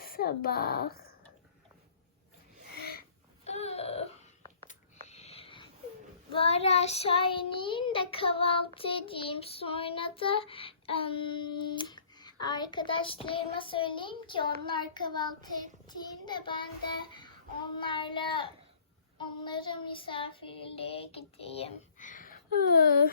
sabah. Bari aşağı ineyim de kahvaltı edeyim. Sonra da em, arkadaşlarıma söyleyeyim ki onlar kahvaltı ettiğinde ben de onlarla onlara misafirliğe gideyim. Hmm,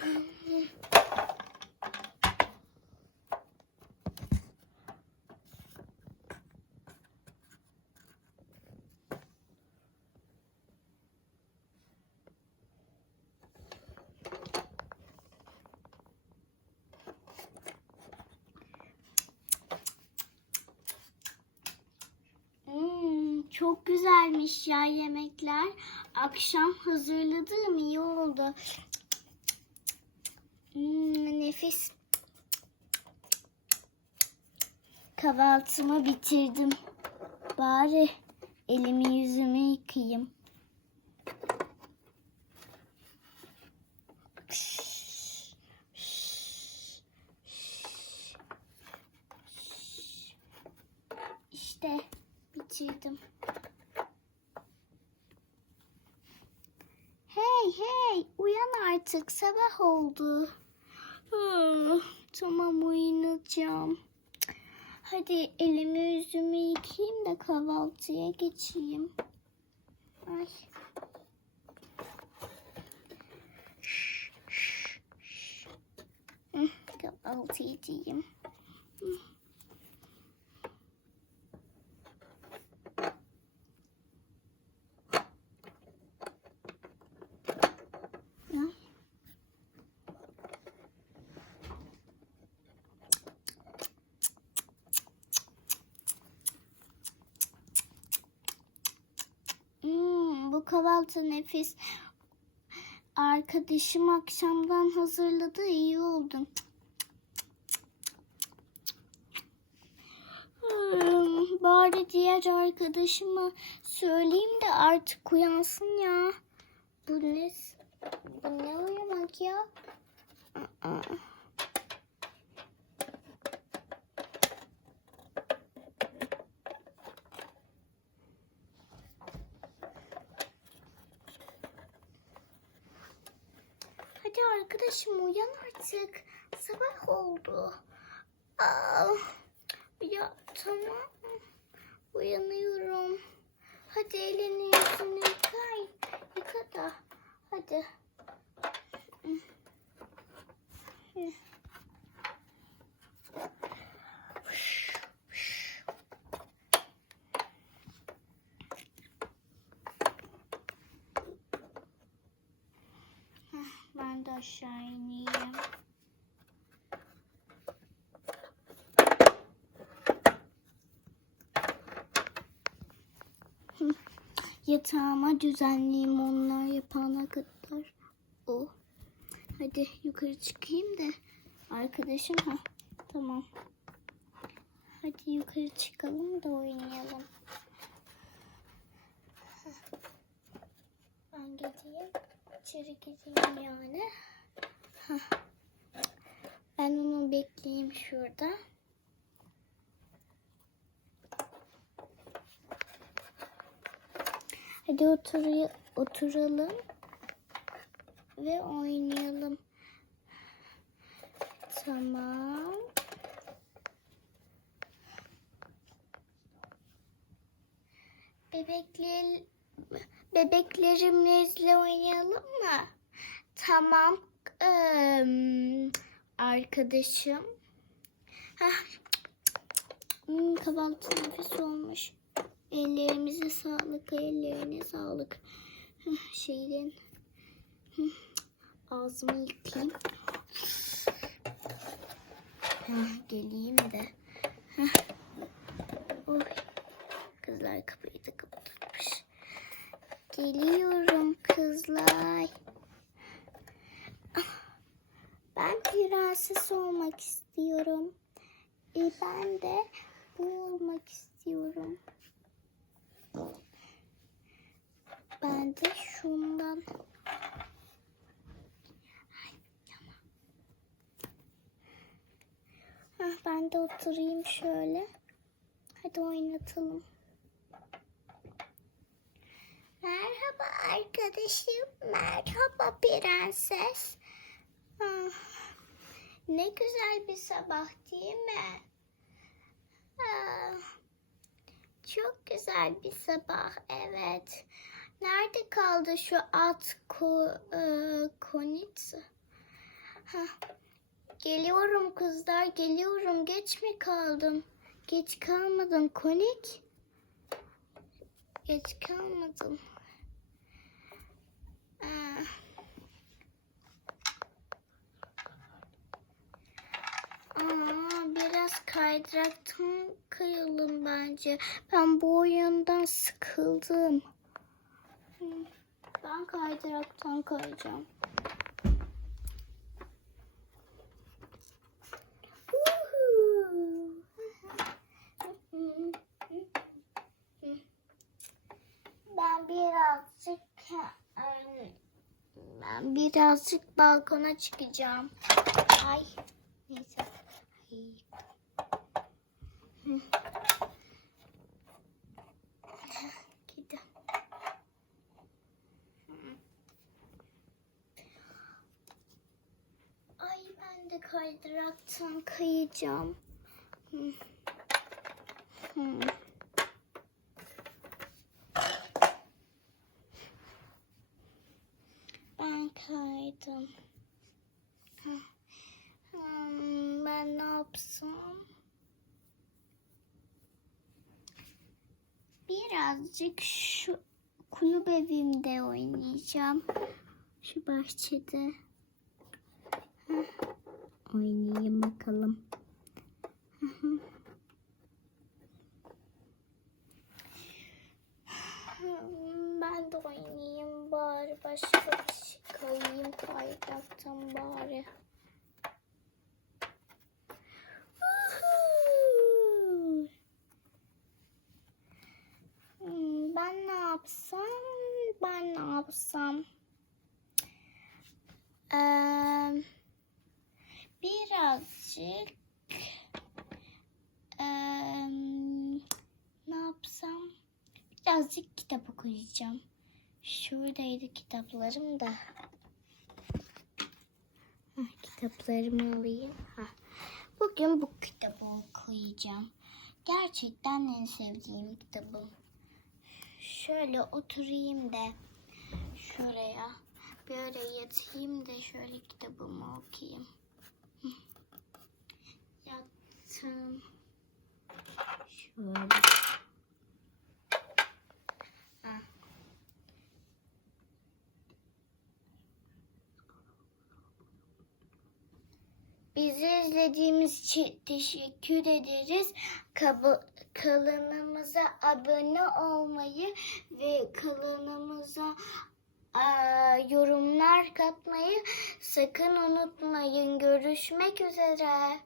çok güzelmiş ya yemekler. Akşam hazırladığım iyi oldu. Hmm, nefis. Kahvaltımı bitirdim. Bari elimi yüzümü yıkayayım. İşte bitirdim. Hey hey uyan artık sabah oldu. Hmm, tamam uyuyacağım. Hadi elimi yüzümü yıkayayım da kahvaltıya geçeyim. Ay. Hı, Kahvaltı edeyim. Ay. Hmm, bu kahvaltı nefis. Arkadaşım akşamdan hazırladı iyi oldu. Hmm, bari diğer arkadaşıma söyleyeyim de artık uyansın ya. Bu ne? Bu ne uyumak ya? Aa. Hadi arkadaşım uyan artık. Sabah oldu. Aa, ya tamam. Uyanıyorum. Hadi elini yüzünü yıkay. Yıka da. Hadi. Ben de aşağı ineyim. Yatağıma düzenleyeyim onlar yapana kadar. O. Hadi yukarı çıkayım da arkadaşım ha. Tamam. Hadi yukarı çıkalım da oynayalım. Ben gideyim. İçeri gideyim yani. Ben onu bekleyeyim şurada. Hadi otur oturalım ve oynayalım. Tamam. Bebekler bebeklerimizle oynayalım mı? Tamam eee, arkadaşım. Hmm, kahvaltı nefis olmuş. Ellerimize sağlık, ellerine sağlık. Şeyden ağzımı yıkayayım. Geleyim de. Hah. Oy. Kızlar kapıyı da kapatmış. Geliyorum kızlar. Ben prenses olmak istiyorum. E ben de bu olmak istiyorum. Ben de şundan. Ben de oturayım şöyle. Hadi oynatalım. Merhaba arkadaşım. Merhaba prenses. Ah, ne güzel bir sabah değil mi? Ah, çok güzel bir sabah evet. Nerede kaldı şu at ko, e, konit? Geliyorum kızlar geliyorum. Geç mi kaldım? Geç kalmadım konik. Geç kalmadım. Aa. Biraz kaydıraktan kayalım bence. Ben bu oyundan sıkıldım. Ben kaydıraktan kayacağım. Ben birazcık ben birazcık balkona çıkacağım. Ay neyse. Ay. Gidelim. Ay ben de kaydıraktan kayacağım. Hı. Ben kaydım. Hmm, ben ne yapsam? Birazcık şu kulüp evimde oynayacağım. Şu bahçede. Oynayayım bakalım. Hı hı. Hmm, Ben de oynayayım bari. Başka bir şey kalayım kaydıraktan bari. Hmm, Ben ne yapsam? Ben ne yapsam? Eee, birazcık eee, ne yapsam? Birazcık kitap okuyacağım. Şuradaydı kitaplarım da. Hah, kitaplarımı alayım. Hah. Bugün bu kitabı okuyacağım. Gerçekten en sevdiğim kitabım. Şöyle oturayım da şuraya. Böyle yatayım da şöyle kitabımı okuyayım. Yattım. Şöyle. Ah. Bizi izlediğimiz için teşekkür ederiz. Kaba- kanalımıza abone olmayı ve kanalımıza yorumlar katmayı sakın unutmayın. Görüşmek üzere.